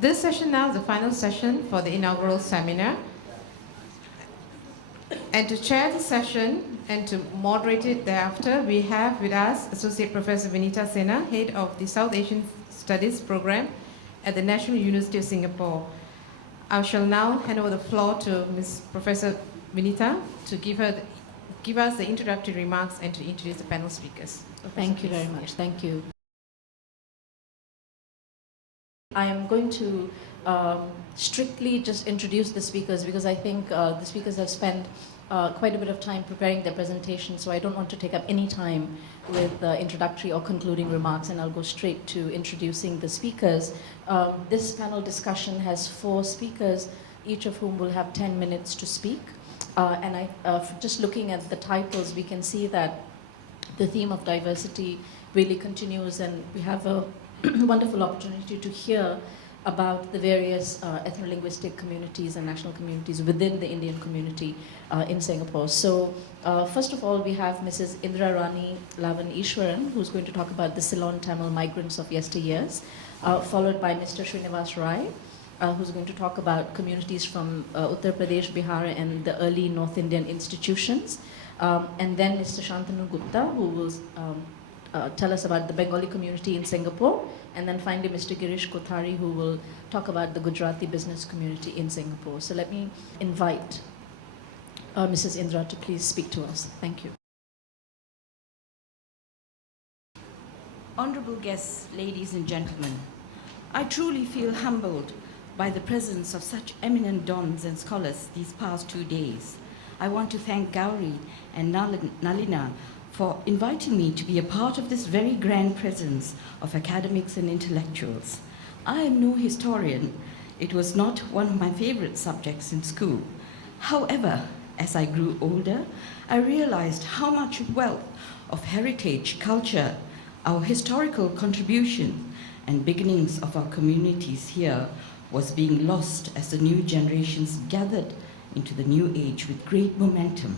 This session now is the final session for the inaugural seminar. And to chair the session and to moderate it thereafter, we have with us Associate Professor Vinita Sena, Head of the South Asian Studies Program at the National University of Singapore. I shall now hand over the floor to Ms. Professor Vinita to give us the introductory remarks and to introduce the panel speakers. Thank you very much. Thank you. I am going to strictly just introduce the speakers because I think the speakers have spent quite a bit of time preparing their presentation, so I don't want to take up any time with introductory or concluding remarks, and I'll go straight to introducing the speakers. This panel discussion has 4 speakers, each of whom will have 10 minutes to speak. And just looking at the titles, we can see that the theme of diversity really continues, and we have a wonderful opportunity to hear about the various ethno-linguistic communities and national communities within the Indian community in Singapore. So first of all, we have Mrs. Indra Rani Lavan Ishwaran, who's going to talk about the Ceylon Tamil migrants of yesteryears, followed by Mr. Srinivas Rai, who's going to talk about communities from Uttar Pradesh, Bihar, and the early North Indian institutions. And then Mr. Shantanu Gupta, who will tell us about the Bengali community in Singapore. And then finally, Mr. Girish Kothari, who will talk about the Gujarati business community in Singapore. So let me invite Mrs. Indra to please speak to us. Thank you. Honorable guests, ladies and gentlemen, I truly feel humbled by the presence of such eminent dons and scholars these past 2 days. I want to thank Gauri and Nalina for inviting me to be a part of this very grand presence of academics and intellectuals. I am no historian. It was not one of my favorite subjects in school. However, as I grew older, I realized how much wealth of heritage, culture, our historical contribution, and beginnings of our communities here was being lost as the new generations gathered into the new age with great momentum.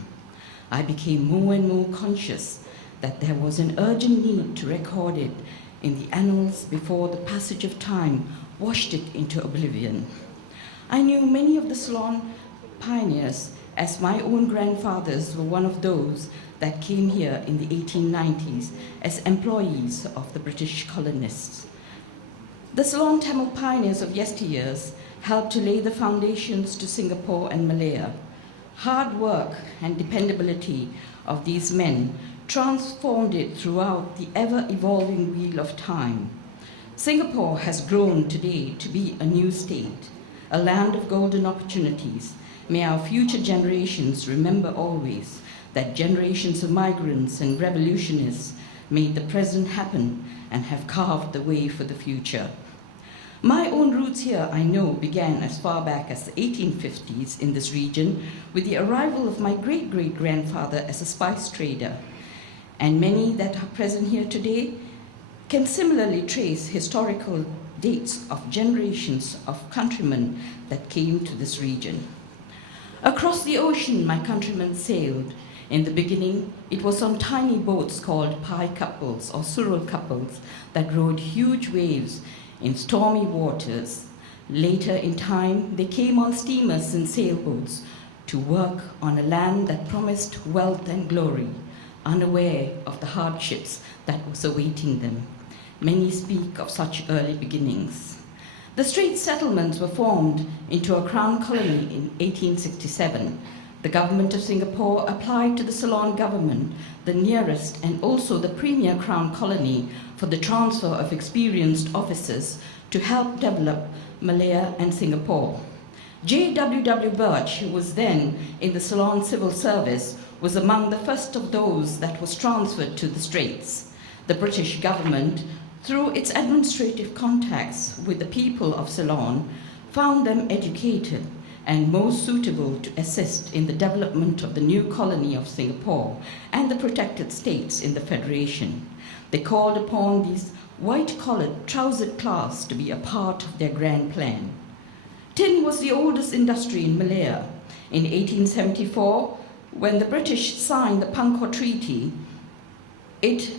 I became more and more conscious that there was an urgent need to record it in the annals before the passage of time washed it into oblivion. I knew many of the Ceylon pioneers, as my own grandfathers were one of those that came here in the 1890s as employees of the British colonists. The Ceylon Tamil pioneers of yesteryears helped to lay the foundations to Singapore and Malaya. Hard work and dependability of these men transformed it throughout the ever-evolving wheel of time. Singapore has grown today to be a new state, a land of golden opportunities. May our future generations remember always that generations of migrants and revolutionists made the present happen and have carved the way for the future. My own roots here, I know, began as far back as the 1850s in this region with the arrival of my great-great-grandfather as a spice trader. And many that are present here today can similarly trace historical dates of generations of countrymen that came to this region. Across the ocean, my countrymen sailed. In the beginning, it was on tiny boats called pai couples or surul couples that rode huge waves in stormy waters. Later in time, they came on steamers and sailboats to work on a land that promised wealth and glory, unaware of the hardships that was awaiting them. Many speak of such early beginnings. The Straits settlements were formed into a crown colony in 1867. The government of Singapore applied to the Ceylon government, the nearest and also the premier crown colony, for the transfer of experienced officers to help develop Malaya and Singapore. J.W.W. Birch, who was then in the Ceylon civil service, was among the first of those that was transferred to the Straits. The British government, through its administrative contacts with the people of Ceylon, found them educated and most suitable to assist in the development of the new colony of Singapore and the protected states in the Federation. They called upon these white-collared, trousered class to be a part of their grand plan. Tin was the oldest industry in Malaya. In 1874, when the British signed the Pankor Treaty, it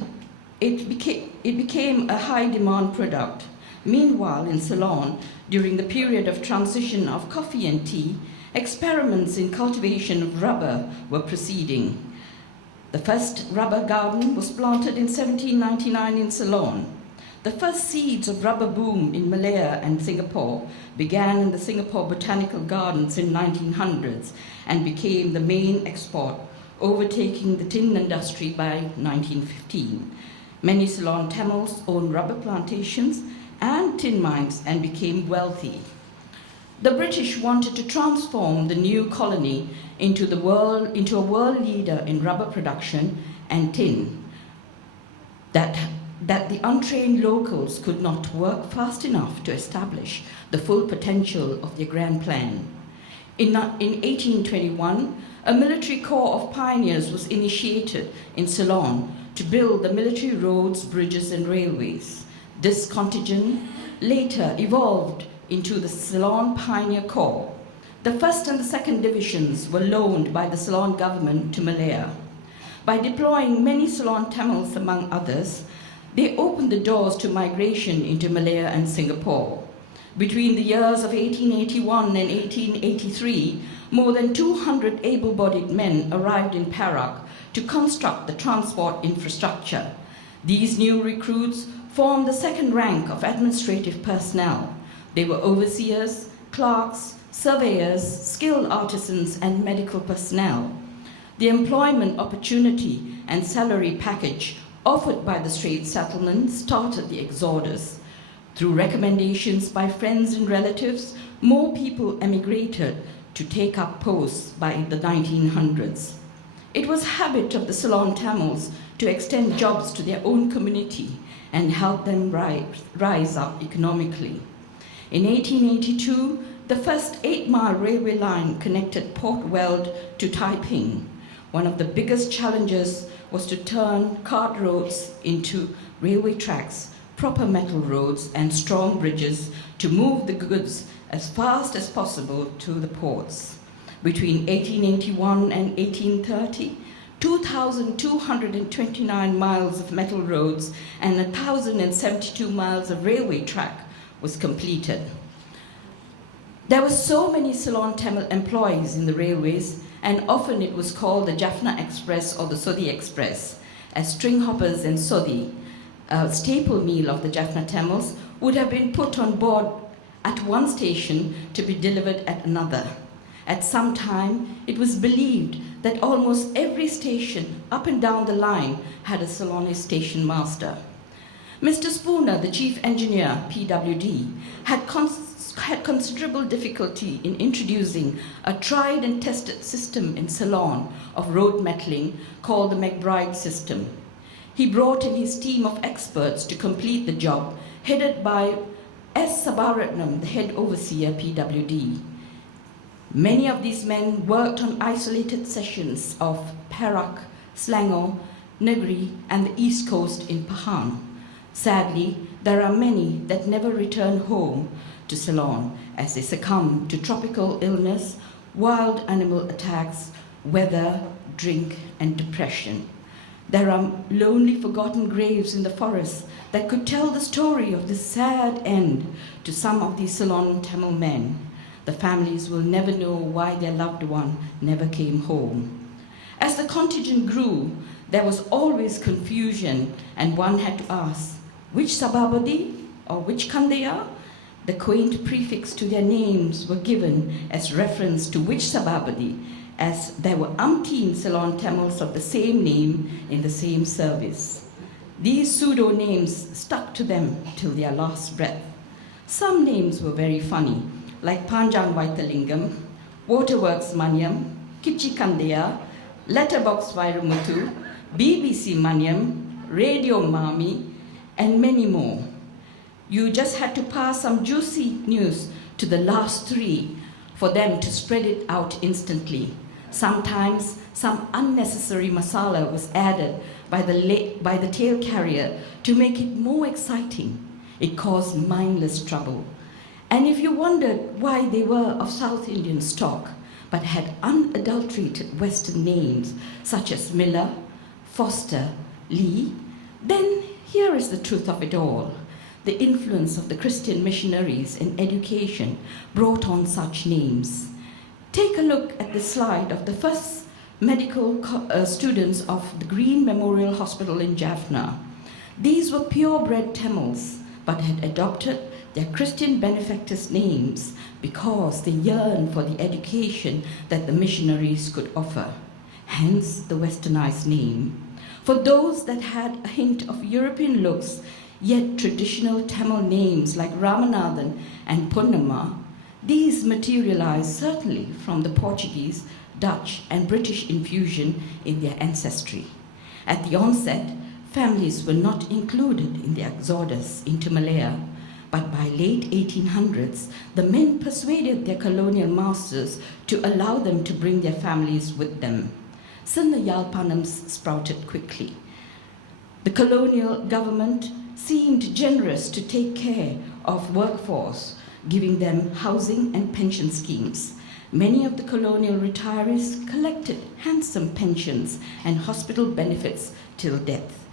became a high-demand product. Meanwhile, in Ceylon, during the period of transition of coffee and tea, experiments in cultivation of rubber were proceeding. The first rubber garden was planted in 1799 in Ceylon. The first seeds of rubber boom in Malaya and Singapore began in the Singapore Botanical Gardens in 1900s and became the main export, overtaking the tin industry by 1915. Many Ceylon Tamils owned rubber plantations and tin mines and became wealthy. The British wanted to transform the new colony into a world leader in rubber production and tin. That the untrained locals could not work fast enough to establish the full potential of their grand plan. In 1821, a military corps of pioneers was initiated in Ceylon to build the military roads, bridges, and railways. This contingent later evolved into the Ceylon Pioneer Corps. The 1st and the 2nd Divisions were loaned by the Ceylon government to Malaya. By deploying many Ceylon Tamils among others, they opened the doors to migration into Malaya and Singapore. Between the years of 1881 and 1883, more than 200 able-bodied men arrived in Perak to construct the transport infrastructure. These new recruits formed the second rank of administrative personnel. They were overseers, clerks, surveyors, skilled artisans, and medical personnel. The employment opportunity and salary package offered by the Straits Settlement started the exodus. Through recommendations by friends and relatives, more people emigrated to take up posts by the 1900s. It was a habit of the Ceylon Tamils to extend jobs to their own community and help them rise up economically. In 1882, the first 8-mile railway line connected Port Weld to Taiping. One of the biggest challenges was to turn cart roads into railway tracks, proper metal roads, and strong bridges to move the goods as fast as possible to the ports. Between 1881 and 1830, 2,229 miles of metal roads and 1,072 miles of railway track was completed. There were so many Ceylon Tamil employees in the railways, and often it was called the Jaffna Express or the Sodhi Express, as string hoppers and sodhi, a staple meal of the Jaffna Tamils, would have been put on board at one station to be delivered at another. At some time, it was believed that almost every station up and down the line had a Ceylonese station master. Mr. Spooner, the chief engineer, PWD, had considerable difficulty in introducing a tried and tested system in Ceylon of road metalling called the McBride system. He brought in his team of experts to complete the job, headed by S. Sabaratnam, the head overseer, PWD. Many of these men worked on isolated sections of Perak, Selangor, Negri, and the East Coast in Pahang. Sadly, there are many that never return home to Ceylon as they succumb to tropical illness, wild animal attacks, weather, drink, and depression. There are lonely, forgotten graves in the forest that could tell the story of this sad end to some of these Ceylon Tamil men. The families will never know why their loved one never came home. As the contingent grew, there was always confusion, and one had to ask, which Sababadi or which Kandaya? The quaint prefix to their names were given as reference to which Sababadi, as there were umpteen Ceylon Tamils of the same name in the same service. These pseudo names stuck to them till their last breath. Some names were very funny, like Panjang Vaithalingam, Waterworks Manyam, Kipchi Kandaya, Letterbox Vairumutu, BBC Manyam, Radio Mami, and many more. You just had to pass some juicy news to the last three for them to spread it out instantly. Sometimes some unnecessary masala was added by the tail carrier to make it more exciting. It caused mindless trouble. And if you wondered why they were of South Indian stock, but had unadulterated Western names such as Miller, Foster, Lee, then here is the truth of it all. the influence of the Christian missionaries in education brought on such names. Take a look at the slide of the first medical students of the Green Memorial Hospital in Jaffna. These were purebred Tamils, but had adopted their Christian benefactors' names because they yearned for the education that the missionaries could offer. Hence the westernized name. For those that had a hint of European looks, yet traditional Tamil names like Ramanathan and Ponnamma, these materialized certainly from the Portuguese, Dutch, and British infusion in their ancestry. At the onset, families were not included in the exodus into Malaya, but by late 1800s, the men persuaded their colonial masters to allow them to bring their families with them. Soon the Yalpanams sprouted quickly. The colonial government seemed generous to take care of workforce, giving them housing and pension schemes. Many of the colonial retirees collected handsome pensions and hospital benefits till death.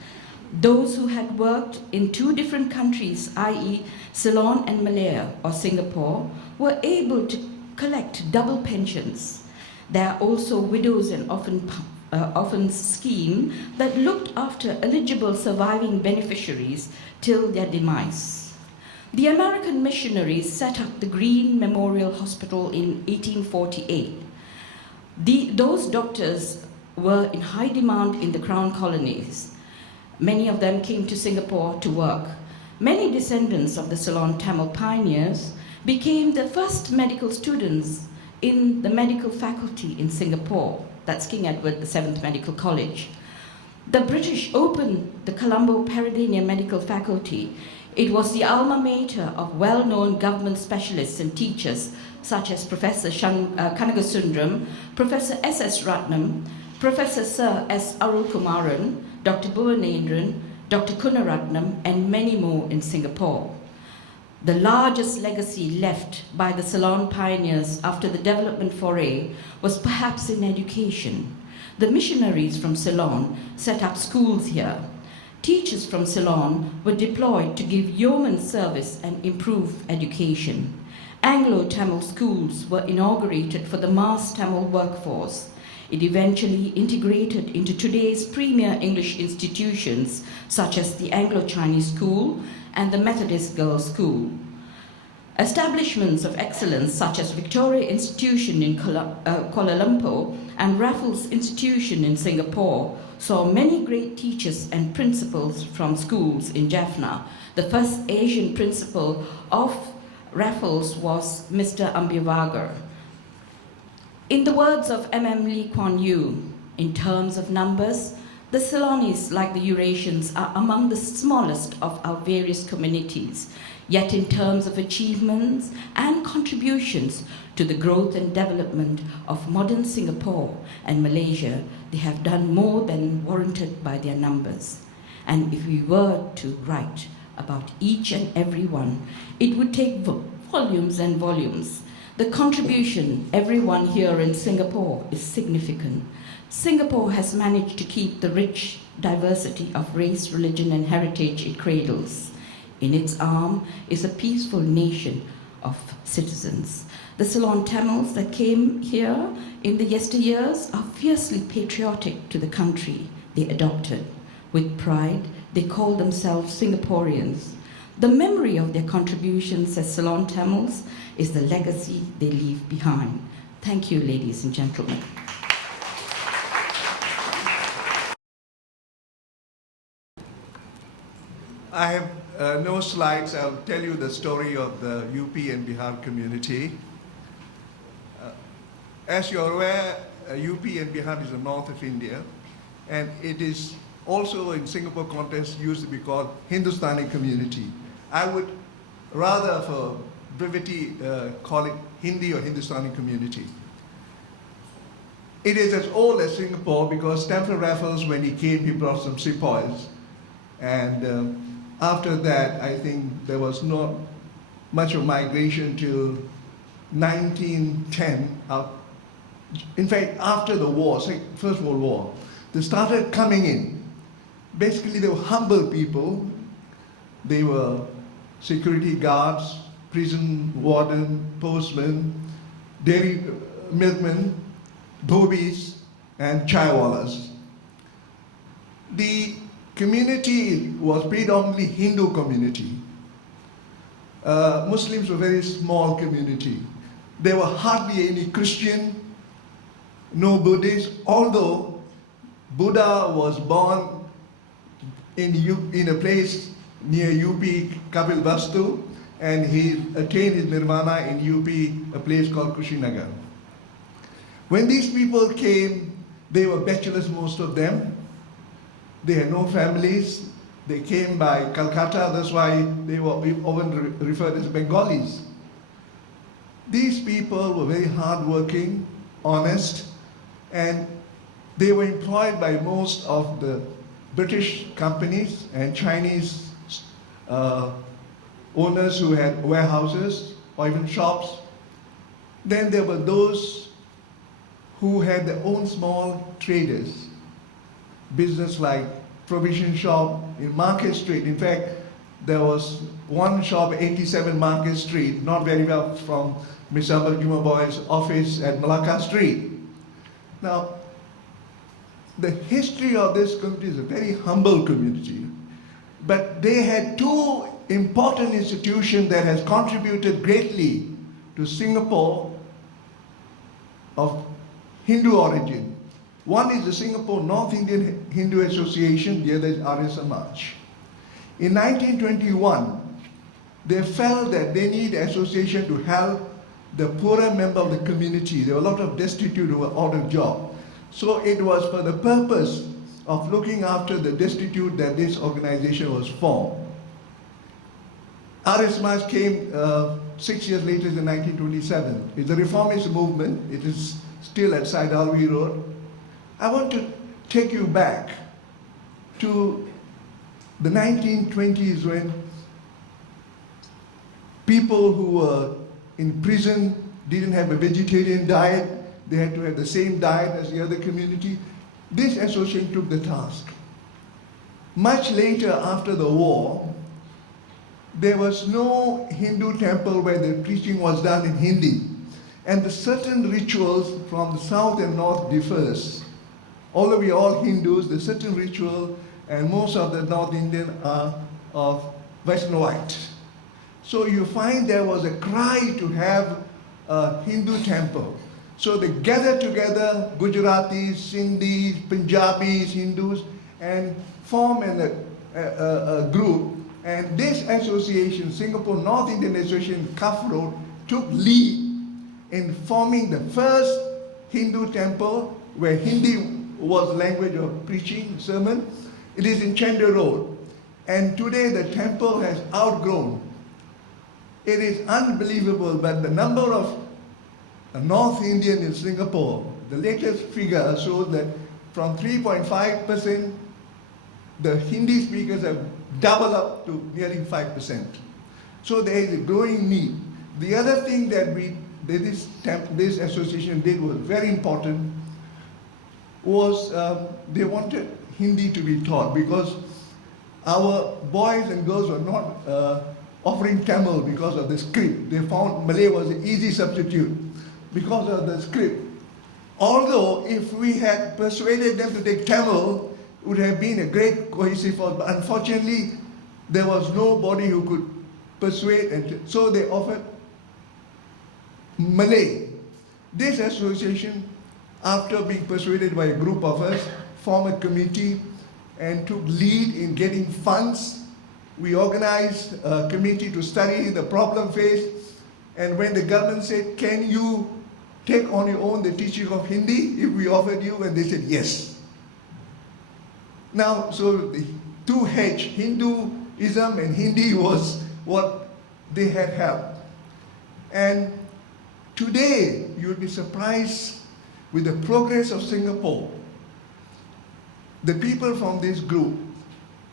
Those who had worked in two different countries, i.e. Ceylon and Malaya or Singapore, were able to collect double pensions. There are also widows and orphans scheme that looked after eligible surviving beneficiaries till their demise. The American missionaries set up the Green Memorial Hospital in 1848. Those doctors were in high demand in the Crown colonies. Many of them came to Singapore to work. Many descendants of the Ceylon Tamil pioneers became the first medical students in the medical faculty in Singapore. That's King Edward VII Medical College. The British opened the Colombo Peradeniya Medical Faculty. It was the alma mater of well-known government specialists and teachers such as Professor Kanagasundram, Professor S.S. Ratnam, Professor Sir S. Arukumaran, Dr. Bhuvanendran, Dr. Kunaratnam, and many more in Singapore. The largest legacy left by the Ceylon pioneers after the development foray was perhaps in education. The missionaries from Ceylon set up schools here. Teachers from Ceylon were deployed to give yeoman service and improve education. Anglo-Tamil schools were inaugurated for the mass Tamil workforce. It eventually integrated into today's premier English institutions such as the Anglo-Chinese School and the Methodist Girls' School. Establishments of excellence such as Victoria Institution in Kuala Lumpur and Raffles Institution in Singapore saw many great teachers and principals from schools in Jaffna. The first Asian principal of Raffles was Mr. Ambivagar. In the words of M.M. Lee Kuan Yew, in terms of numbers, the Ceylonis, like the Eurasians, are among the smallest of our various communities. Yet in terms of achievements and contributions to the growth and development of modern Singapore and Malaysia, they have done more than warranted by their numbers. And if we were to write about each and every one, it would take volumes and volumes. The contribution everyone here in Singapore is significant. Singapore has managed to keep the rich diversity of race, religion, and heritage it cradles. In its arm is a peaceful nation of citizens. The Ceylon Tamils that came here in the yesteryears are fiercely patriotic to the country they adopted. With pride, they call themselves Singaporeans. The memory of their contributions as Ceylon Tamils is the legacy they leave behind. Thank you, ladies and gentlemen. I have no slides. I'll tell you the story of the UP and Bihar community. As you're aware, UP and Bihar is the north of India, and it is also in Singapore context used to be called Hindustani community. I would rather, for brevity, call it Hindi or Hindustani community. It is as old as Singapore because Stamford Raffles, when he came, he brought some sepoys. And after that, I think there was not much of migration till 1910. In fact, after the war, First World War, they started coming in. Basically, they were humble people. They were security guards, prison warden, postmen, dairy milkmen, dhobis, and chaiwalas. The community was predominantly Hindu community. Muslims were a very small community. There were hardly any Christian, no Buddhist, although Buddha was born in a place near UP, Kapilvastu, and he attained his nirvana in UP, a place called Kushinagar. When these people came, they were bachelors, most of them. They had no families. They came by Calcutta, that's why they were often referred as Bengalis. These people were very hardworking, honest, and they were employed by most of the British companies and Chinese owners who had warehouses or even shops. Then there were those who had their own small traders, business like provision shop in Market Street. In fact, there was one shop, 87 Market Street, not very well from Mr. Amal Jumaboy's office at Malacca Street. Now, the history of this community is a very humble community, but they had two important institutions that has contributed greatly to Singapore of Hindu origin. One is the Singapore North Indian Hindu Association, the other is Arya Samaj. In 1921, they felt that they need association to help the poorer member of the community. There were a lot of destitute who were out of job. So it was for the purpose of looking after the destitute that this organization was formed. Arya Samaj came 6 years later in 1927. It's a reformist movement. It is still at Saidalvi Road. I want to take you back to the 1920s when people who were in prison didn't have a vegetarian diet. They had to have the same diet as the other community. This association took the task. Much later, after the war, there was no Hindu temple where the preaching was done in Hindi. And the certain rituals from the south and north differs. Although we are all Hindus, the certain ritual and most of the North Indian are of Western White. So you find there was a cry to have a Hindu temple. So they gathered together, Gujaratis, Sindhis, Punjabis, Hindus, and form a group. And this association, Singapore North Indian Association, Cuff Road, took lead in forming the first Hindu temple where Hindi was the language of preaching, sermon. It is in Chender Road. And today the temple has outgrown. It is unbelievable, but the number of North Indian in Singapore, the latest figure shows that from 3.5%, the Hindi speakers have doubled up to nearly 5%. So there is a growing need. The other thing that this association did was very important, was they wanted Hindi to be taught because our boys and girls were not offering Tamil because of the script. They found Malay was an easy substitute because of the script. Although if we had persuaded them to take Tamil, it would have been a great cohesive force, but unfortunately there was nobody who could persuade, and so they offered Malay. This association, after being persuaded by a group of us, formed a committee and took lead in getting funds. We organized a committee to study the problem faced, and when the government said, can you take on your own the teaching of Hindi if we offered you, and they said yes. Now, so the 2H, Hinduism and Hindi was what they had helped. And today, you'll be surprised with the progress of Singapore. The people from this group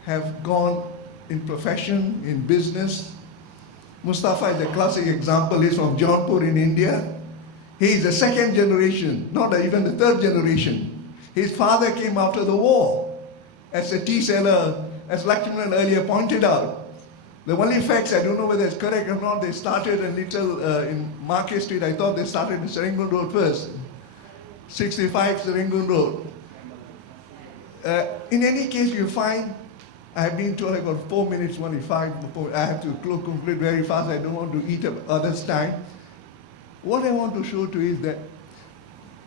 have gone in profession, in business. Mustafa is a classic example. He's from Jaunpur in India. He is the second generation, not even the third generation. His father came after the war as a tea seller, as Lakshman earlier pointed out. The only facts, I don't know whether it's correct or not, they started a little in Market Street. I thought they started in Serangoon Road first. 65 Serangoon Road. In any case, you find, I have been told I got 4 minutes, 25. I have to conclude very fast. I don't want to eat up others' time. What I want to show to you is that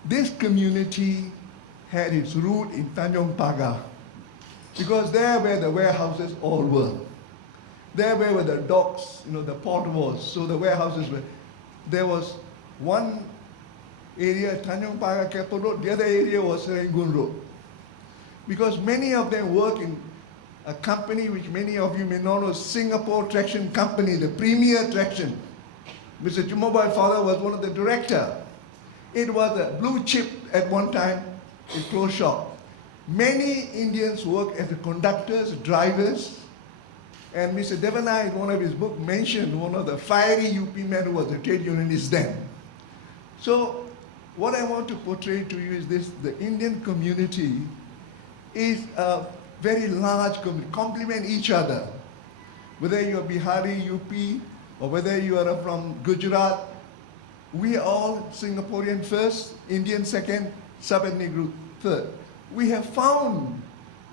this community had its root in Tanjong Pagar, because there where the warehouses all were. There where the docks, the port was, so the warehouses were. There was one area, Tanjong Pagar Keppel Road, the other area was Serangoon Road. Because many of them work in a company which many of you may not know, Singapore Traction Company, the premier traction. Mr. Jumobai father was one of the director. It was a blue chip at one time, it closed shop. Many Indians work as conductors, drivers, and Mr. Devanai in one of his books mentioned one of the fiery UP men who was a trade unionist then. So what I want to portray to you is this: the Indian community is a very large community, complement each other. Whether you're Bihari, UP, or whether you are from Gujarat, we are all Singaporean first, Indian second, sub-ethnic group third. We have found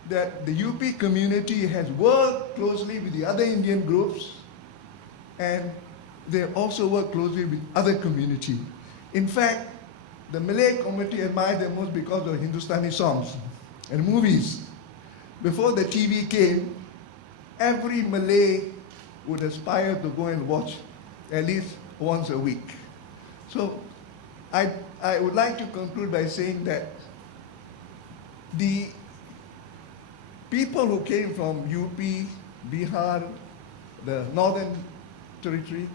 that the UP community has worked closely with the other Indian groups, and they also work closely with other communities. In fact, the Malay community admired them most because of Hindustani songs and movies. Before the TV came, every Malay would aspire to go and watch at least once a week. So I would like to conclude by saying that the people who came from UP, Bihar, the Northern Territory,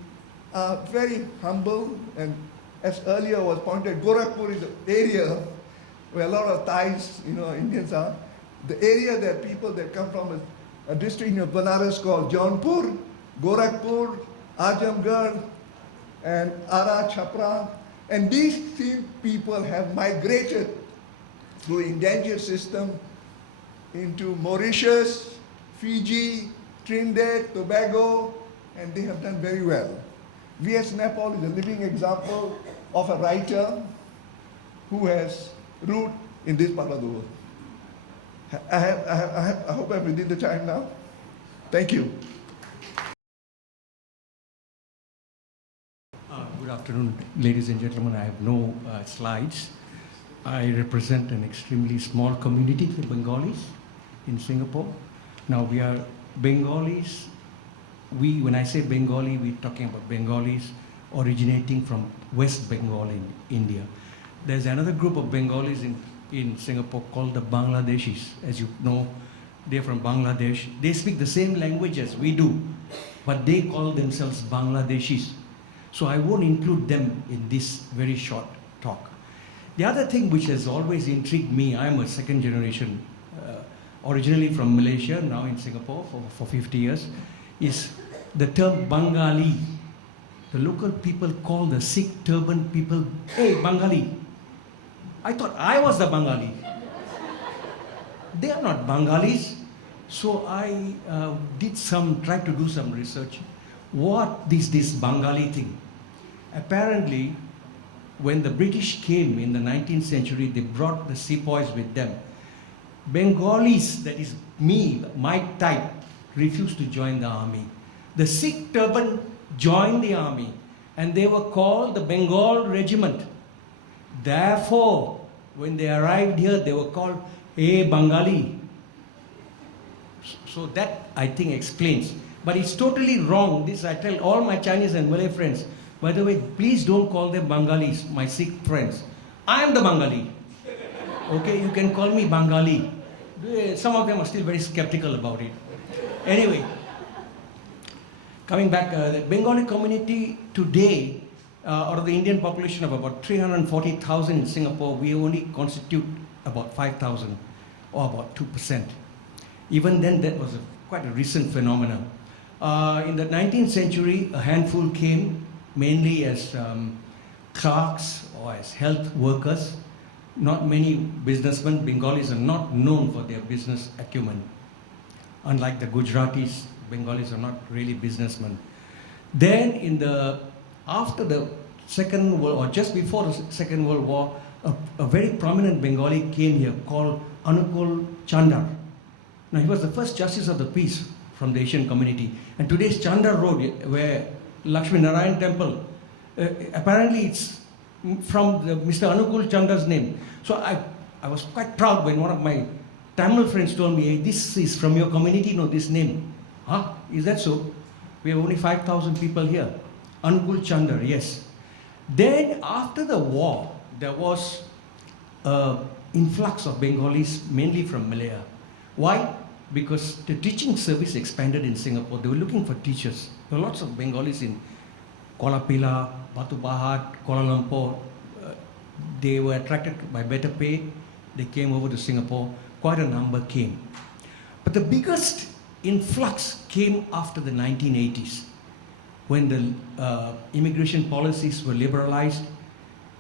are very humble, and as earlier was pointed, Gorakhpur is an area where a lot of Thais, Indians are. The area that people that come from is a district of Banaras called Jaunpur, Gorakhpur, Ajamgarh, and Ara, Chhapra. And these three people have migrated through endangered system into Mauritius, Fiji, Trinidad, Tobago, and they have done very well. V.S. Nepal is a living example of a writer who has root in this part of the world. I hope I'm within the time now. Thank you. Good afternoon, ladies and gentlemen. I have no slides. I represent an extremely small community, the Bengalis in Singapore. Now we are Bengalis. When I say Bengali, we're talking about Bengalis originating from West Bengal in India. There's another group of Bengalis in Singapore called the Bangladeshis. As you know, they're from Bangladesh. They speak the same language as we do, but they call themselves Bangladeshis. So I won't include them in this very short talk. The other thing which has always intrigued me, I'm a second generation, originally from Malaysia, now in Singapore for 50 years, is the term Bengali. The local people call the Sikh turban people, hey, Bengali. I thought I was the Bengali. They are not Bengalis. So I tried to do some research. What is this Bengali thing? Apparently, when the British came in the 19th century, they brought the sepoys with them. Bengalis, that is me, my type, refused to join the army. The Sikh turban joined the army, and they were called the Bengal Regiment. Therefore, when they arrived here, they were called a Bengali. So that, I think, explains. But it's totally wrong. This I tell all my Chinese and Malay friends. By the way, please don't call them Bengalis, my Sikh friends. I am the Bengali. Okay, you can call me Bengali. Some of them are still very skeptical about it. Anyway, coming back, the Bengali community today, out of the Indian population of about 340,000 in Singapore, we only constitute about 5,000, or about 2%. Even then, that was quite a recent phenomenon. In the 19th century, a handful came, mainly as clerks or as health workers. Not many businessmen. Bengalis are not known for their business acumen. Unlike the Gujaratis, Bengalis are not really businessmen. Then after the Second World, or just before the Second World War, a very prominent Bengali came here called Anukul Chandar. Now he was the first justice of the peace from the Asian community. And today's Chandar Road, where Lakshmi Narayan Temple, apparently it's from Mr. Anukul Chandar's name. So I was quite proud when one of my Tamil friends told me, hey, this is from your community, no, this name. Huh? Is that so? We have only 5,000 people here. Anukul Chandar, yes. Then after the war, there was an influx of Bengalis, mainly from Malaya. Why? Because the teaching service expanded in Singapore. They were looking for teachers. There were lots of Bengalis in Kuala Pila, Batu Pahat, Kuala Lumpur. They were attracted by better pay. They came over to Singapore. Quite a number came. But the biggest influx came after the 1980s, when the immigration policies were liberalized.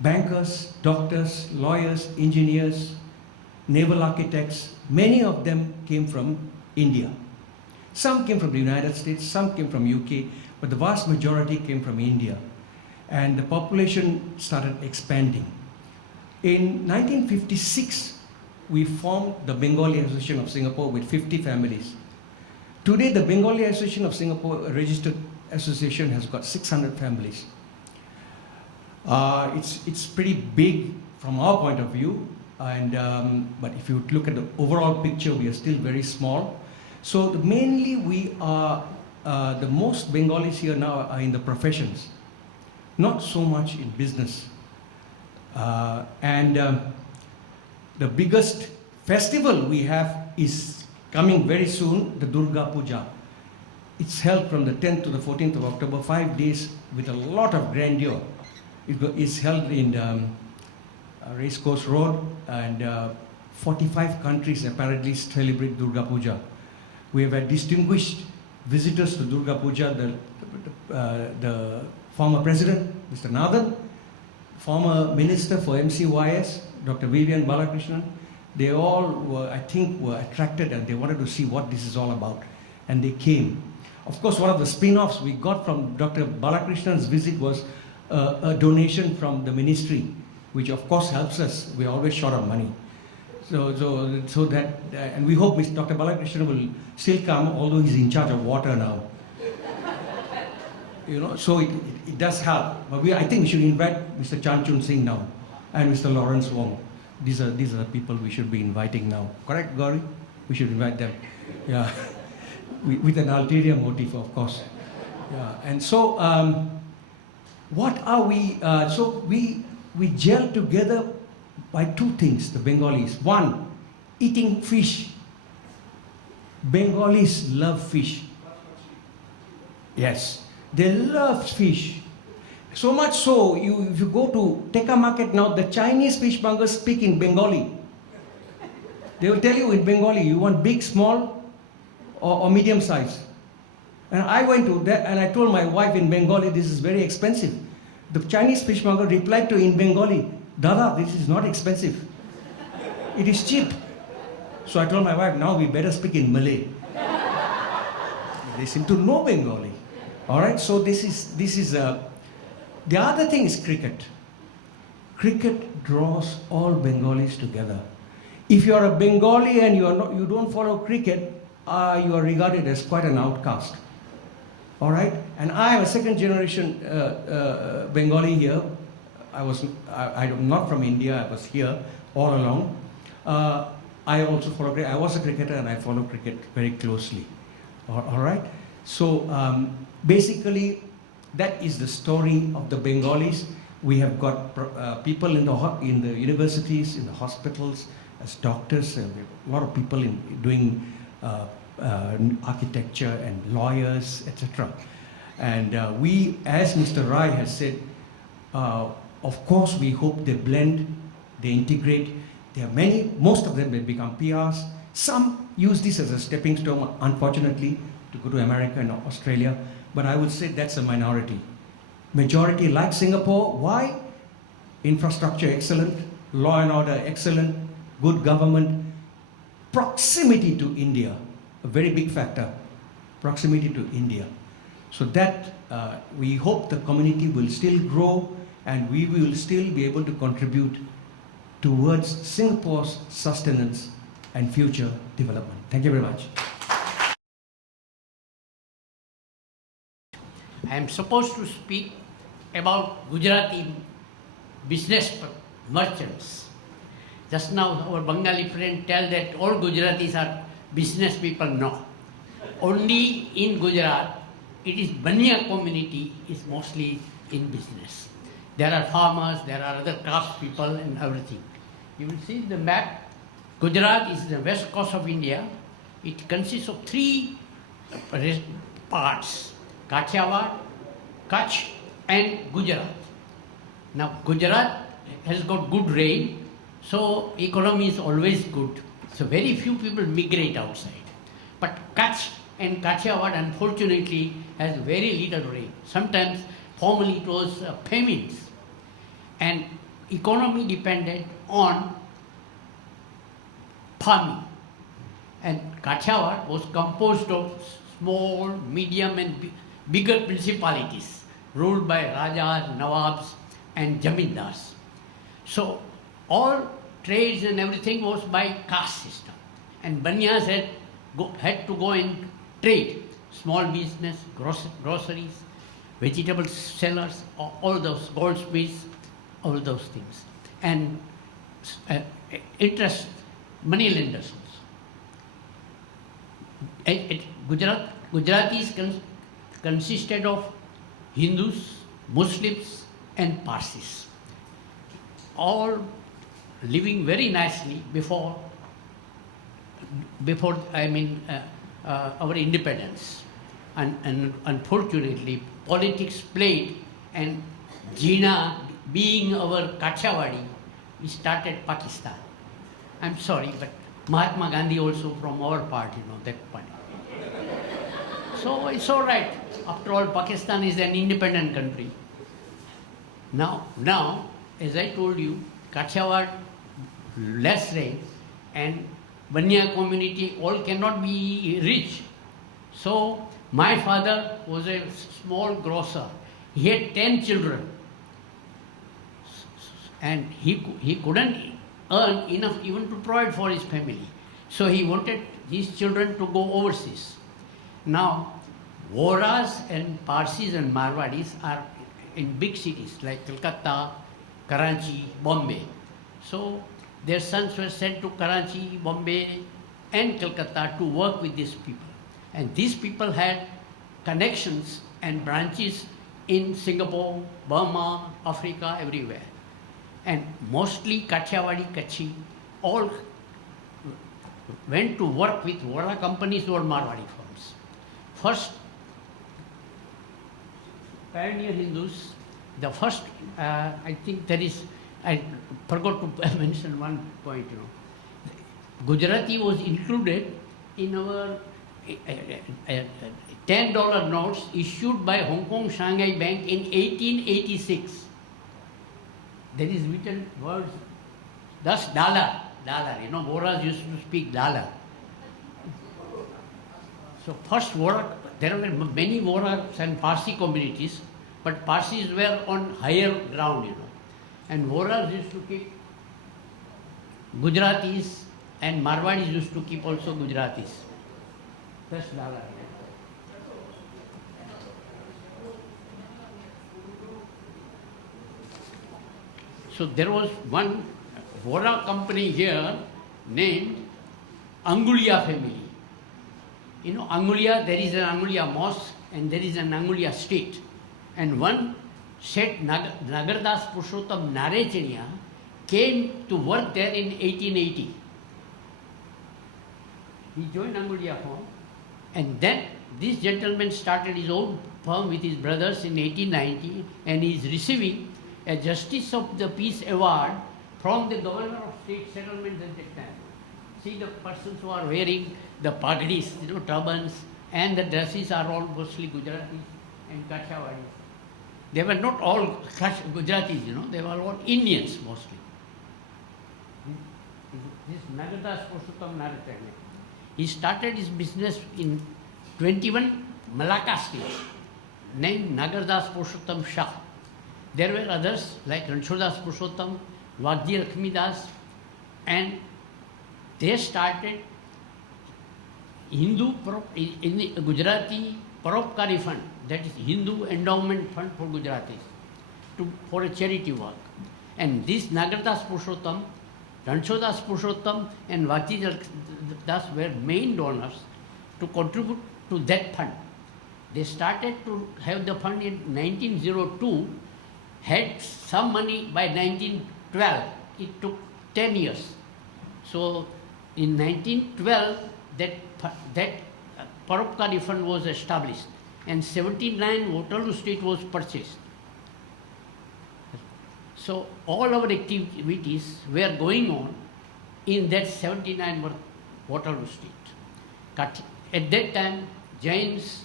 Bankers, doctors, lawyers, engineers, naval architects, many of them came from India. Some came from the United States, some came from UK, but the vast majority came from India. And the population started expanding. In 1956, we formed the Bengali Association of Singapore with 50 families. Today, the Bengali Association of Singapore, a registered association, has got 600 families. It's pretty big from our point of view, but if you look at the overall picture, we are still very small. So mainly we are, the most Bengalis here now are in the professions, not so much in business. The biggest festival we have is coming very soon, the Durga Puja. It's held from the 10th to the 14th of October, 5 days with a lot of grandeur. It's held in Racecourse Road, and 45 countries apparently celebrate Durga Puja. We have had distinguished visitors to Durga Puja, the former president, Mr. Nathan, former minister for MCYS, Dr. Vivian Balakrishnan. They all were, I think, were attracted and they wanted to see what this is all about. And they came. Of course, one of the spin-offs we got from Dr. Balakrishnan's visit was a donation from the ministry, which of course helps us. We're always short of money. So that, and we hope Dr. Balakrishnan will still come, although he's in charge of water now. You know, so it does help. But I think we should invite Mr. Chan Chun Singh now and Mr. Lawrence Wong. These are the people we should be inviting now. Correct, Gauri? We should invite them. Yeah, with an ulterior motive, of course. Yeah, and so what are we? So we gel together by two things. The Bengalis. One, eating fish. Bengalis love fish. Yes, they love fish. So much so, if you go to Tekka market now, the Chinese fishmongers speak in Bengali. They will tell you in Bengali, you want big, small, or medium size. And I went to that and I told my wife in Bengali, this is very expensive. The Chinese fishmonger replied to in Bengali, Dada, this is not expensive. It is cheap. So I told my wife, now we better speak in Malay. They seem to know Bengali. All right, so this is the other thing is cricket. Cricket draws all Bengalis together. If you are a Bengali and you don't follow cricket, you are regarded as quite an outcast. All right? And I am a second generation Bengali here. I'm not from India, I was here all along. I also follow cricket. I was a cricketer and I follow cricket very closely. All right? So basically, that is the story of the Bengalis. We have got people in the universities, in the hospitals, as doctors, and a lot of people doing architecture and lawyers, etc. And we, as Mr. Rai has said, of course we hope they blend, they integrate. There are many, most of them will become PRs. Some use this as a stepping stone, unfortunately, to go to America and Australia. But I would say that's a minority. Majority like Singapore. Why? Infrastructure excellent, law and order excellent, good government, proximity to India, a very big factor. proximity to India. So that we hope the community will still grow and we will still be able to contribute towards Singapore's sustenance and future development. Thank you very much. I am supposed to speak about Gujarati business merchants. Just now our Bengali friend tell that all Gujaratis are business people. No. Only in Gujarat, it is Banya community is mostly in business. There are farmers, there are other caste people and everything. You will see the map. Gujarat is the west coast of India. It consists of three parts: Kathiawad, Kutch and Gujarat. Now Gujarat has got good rain, so economy is always good. So very few people migrate outside. But Kutch and Kathiawad unfortunately has very little rain. Sometimes formerly it was famines. And economy depended on farming. And Kathiawad was composed of small, medium and bigger principalities ruled by Rajas, Nawabs and Jamindars. So all trades and everything was by caste system. And Banyas had to go and trade. Small business, groceries, vegetable sellers, all those goldsmiths, all those things. And interest, money lenders also. Gujaratis consisted of Hindus, Muslims and Parsis, all living very nicely before our independence. And unfortunately, politics played, and Jinnah, being our Kathiawadi, we started Pakistan. I'm sorry, but Mahatma Gandhi also from our party, that party. So it's all right. After all, Pakistan is an independent country. Now, as I told you, Kathiawad, less rain, and Banya community all cannot be rich. So my father was a small grocer. He had 10 children. And he couldn't earn enough even to provide for his family. So he wanted his children to go overseas. Now, Vohras and Parsis and Marwadis are in big cities like Kolkata, Karachi, Bombay. So their sons were sent to Karachi, Bombay and Kolkata to work with these people. And these people had connections and branches in Singapore, Burma, Africa, everywhere. And mostly Kathiawadi, Kutchi, all went to work with Vohra companies or Marwadi firms. First, pioneer Hindus, the first, I think there is, I forgot to mention one point, Gujarati was included in our $10 notes issued by Hong Kong Shanghai Bank in 1886. There is written words, thus dollar, Vohras used to speak dollar. So first Vohra, there were many Vohras and Parsi communities, but Parsis were on higher ground, And Vohras used to keep Gujaratis and Marwadis used to keep also Gujaratis. That's dollar. So there was one Vohra company here named Angulia family. Angulia, there is an Angulia mosque and there is an Angulia street. And one Seth Nagardas Purushottam Narechania came to work there in 1880. He joined Angulia firm, and then this gentleman started his own firm with his brothers in 1890, and he is receiving a Justice of the Peace Award from the Governor of State Settlements at that time. See the persons who are wearing the pagdis, turbans, and the dresses are all mostly Gujaratis and Kathiawadis. They were not all Gujaratis, they were all Indians mostly. This Nagadas Purushottam Narayana, he started his business in 21 Malacca states named Nagardas Purushottam Shah. There were others like Ranchodas Purushottam, Wagji Lakshmidas, and they started Hindu in the Gujarati Paropkari Fund, that is Hindu Endowment Fund for Gujaratis, for a charity work. And this Nagardas Purushottam, Ranchodas Purushottam and Vati Das were main donors to contribute to that fund. They started to have the fund in 1902, had some money by 1912. It took 10 years. So in 1912, that Paropkari Fund was established, and 79 Waterloo Street was purchased. So all our activities were going on in that 79 Waterloo Street. At that time, Jains,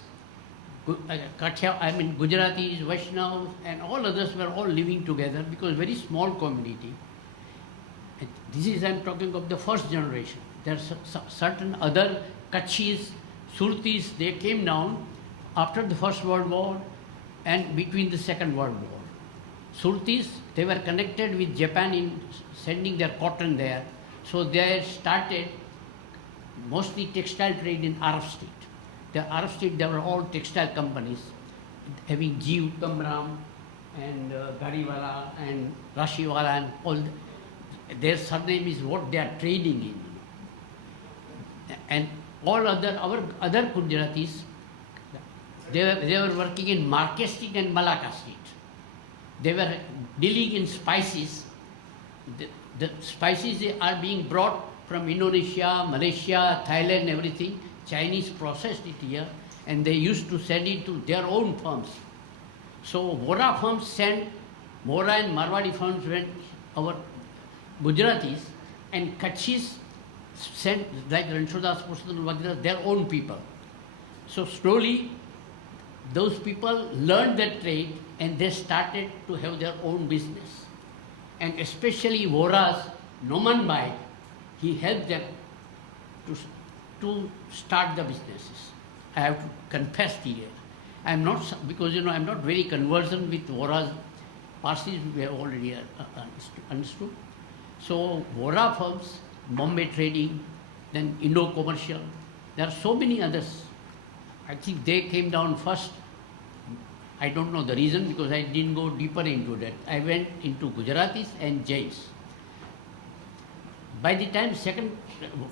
Gujaratis, Vaishnavas, and all others were all living together because very small community. And this is, I'm talking of the first generation. There are certain other Kachis, Surtis, they came down after the First World War and between the Second World War. Surtis, they were connected with Japan in sending their cotton there. So they started mostly textile trade in Arab State. The Arab State, there were all textile companies having G. Uttamram and Gariwala and Rashiwala and all. Their surname is what they are trading in. And all our other Gujaratis, they were working in Marquess Street and Malacca Street. They were dealing in spices. The spices are being brought from Indonesia, Malaysia, Thailand, everything. Chinese processed it here, and they used to send it to their own firms. So Vora firms sent, Vora and Marwadi firms went our Gujaratis, and Kachis sent, like Ranchodas, their own people. So slowly, those people learned that trade and they started to have their own business. And especially Vora's Noman Bhai, he helped them to start the businesses. I have to confess here. I'm not, because I'm not very conversant with Vora's Parsis, we have already understood. So Vora firms, Bombay Trading, then Indo Commercial, there are so many others. I think they came down first. I don't know the reason because I didn't go deeper into that. I went into Gujaratis and Jains. By the time Second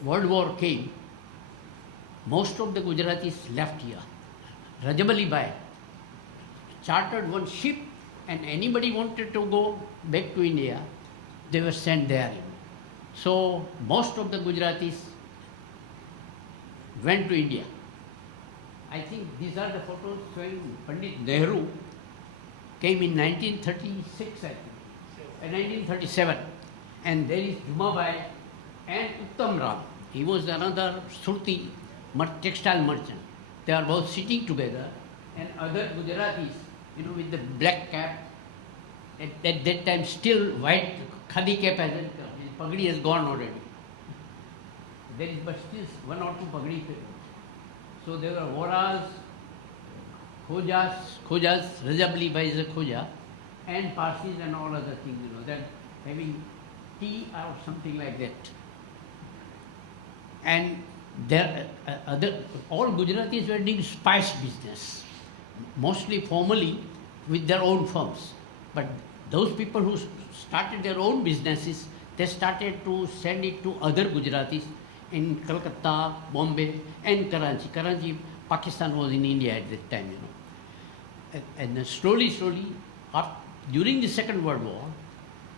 World War came, most of the Gujaratis left here. Rajabali Bhai chartered one ship, and anybody wanted to go back to India, they were sent there. So most of the Gujaratis went to India. I think these are the photos showing Pandit Nehru came in 1936, I think, 1937. And there is Jumabai and Uttam Ram. He was another Surti textile merchant. They are both sitting together, and other Gujaratis, with the black cap. At that time, still white khadi cap hasn't come. His pagdi has gone already. There is but still one or two pagdi. So there were Voras, Khojas, Rajabli Bhai is a Khoja, and Parsis and all other things, that having tea or something like that. And there all Gujaratis were doing spice business, mostly formally with their own firms. But those people who started their own businesses, they started to send it to other Gujaratis in Calcutta, Bombay, and Karachi. Karachi, Pakistan was in India at that time, And slowly, during the Second World War,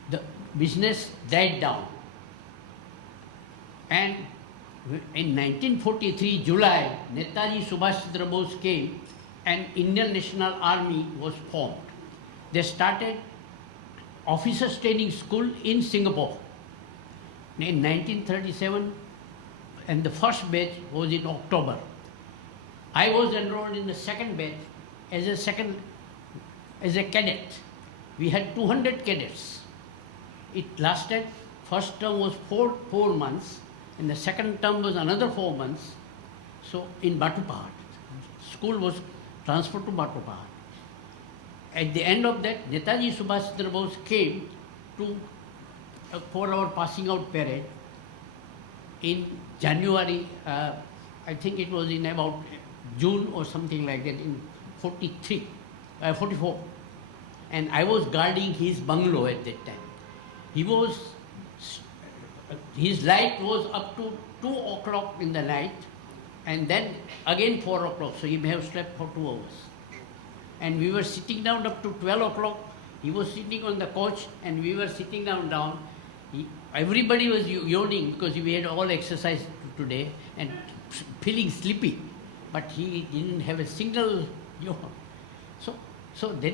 the business died down. And in 1943, July, Netaji Subhash Chandra Bose came and Indian National Army was formed. They started officers training school in Singapore in 1937, and the first batch was in October. I was enrolled in the second batch as a cadet. We had 200 cadets. It lasted, first term was four months, and the second term was another 4 months, so in Batupahat. school was transferred to Batopa. At the end of that, Netaji Subhash Chandra Bose came to for our passing out parade in January, I think it was in about June or something like that, in 44. And I was guarding his bungalow at that time. His light was up to 2 o'clock in the night, and then again 4 o'clock, so he may have slept for 2 hours. And we were sitting down up to 12 o'clock. He was sitting on the couch, and we were sitting down. Everybody was yawning because we had all exercised today and feeling sleepy. But he didn't have a single yawn. So that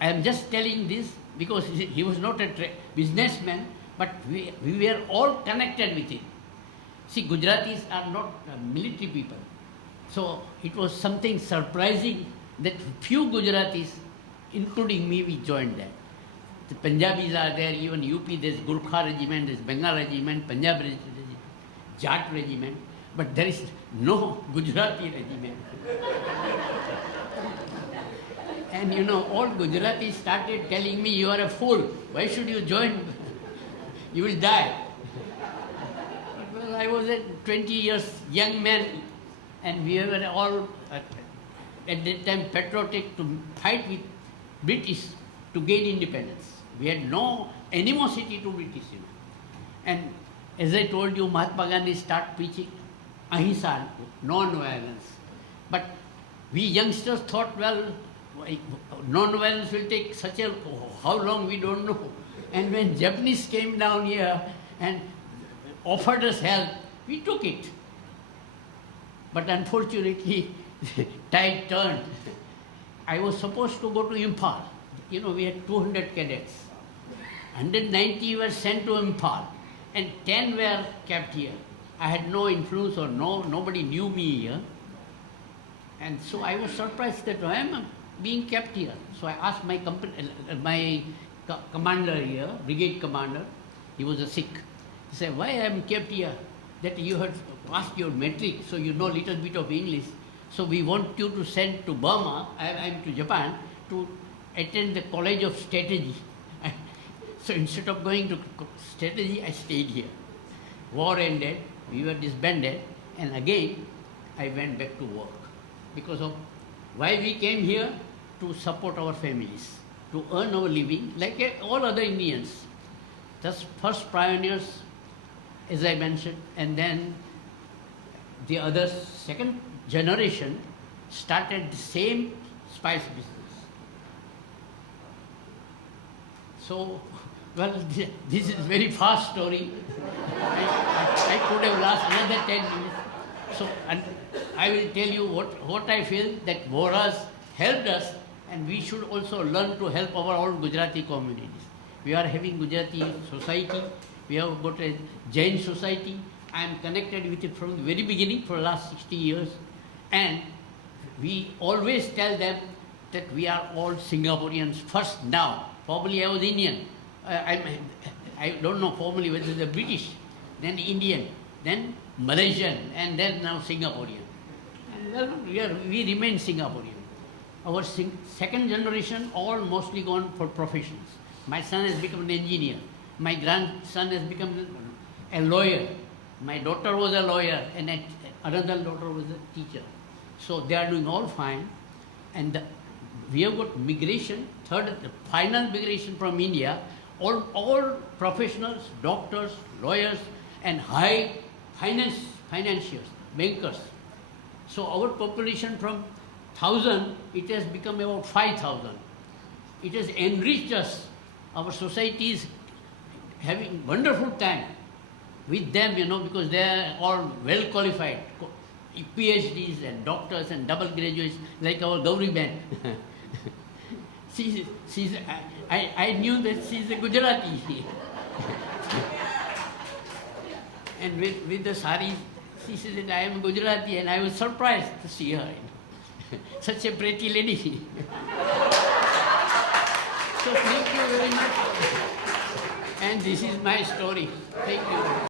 I am just telling this because he was not a businessman, but we were all connected with him. See, Gujaratis are not military people. So it was something surprising that few Gujaratis, including me, we joined that. The Punjabis are there, even UP, there's Gurkha regiment, there's Bengal regiment, Punjab regiment, Jat regiment, but there is no Gujarati regiment. And you know, all Gujaratis started telling me, you are a fool, why should you join? You will die. Well, I was a 20 years young man, and we were all at that time patriotic to fight with British to gain independence. We had no animosity to British. And as I told you, Mahatma Gandhi started preaching ahimsa, non-violence. But we youngsters thought, well, non-violence will take how long we don't know. And when Japanese came down here and offered us help, we took it. But unfortunately, tide turned. I was supposed to go to Imphal. You know, we had 200 cadets. 190 were sent to Imphal, and 10 were kept here. I had no influence or nobody knew me here. And so I was surprised that I am being kept here. So I asked my commander here, brigade commander, he was a Sikh. He said, why I am kept here? That you had passed your metric, so you know little bit of English. So we want you to send to Burma, I'm to Japan, to attend the College of Strategy. So instead of going to strategy, I stayed here. War ended, we were disbanded, and again I went back to work. Because of why we came here? To support our families, to earn our living like all other Indians. Thus first pioneers, as I mentioned, and then the other second generation started the same spice business. So, well, this is a very fast story. I could have lost another 10 minutes. So, and I will tell you what I feel, that war has helped us, and we should also learn to help our own Gujarati communities. We are having Gujarati society, we have got a Jain society. I am connected with it from the very beginning for the last 60 years. And we always tell them that we are all Singaporeans first now. Formerly I was Indian. I don't know formally whether the British, then Indian, then Malaysian, and then now Singaporean. And well, we remain Singaporean. Our second generation all mostly gone for professions. My son has become an engineer. My grandson has become a lawyer. My daughter was a lawyer, and another daughter was a teacher. So they are doing all fine. And we have got migration, the final migration from India, all professionals, doctors, lawyers, and high financiers, bankers. So our population from 1,000, it has become about 5,000. It has enriched us. Our society is having wonderful time with them, you know, because they are all well qualified, PhDs and doctors and double graduates, like our Gauri Ben. I knew that she's a Gujarati. And with the sari, she said that I am Gujarati, and I was surprised to see her. Such a pretty lady. So thank you very much. And this is my story. Thank you.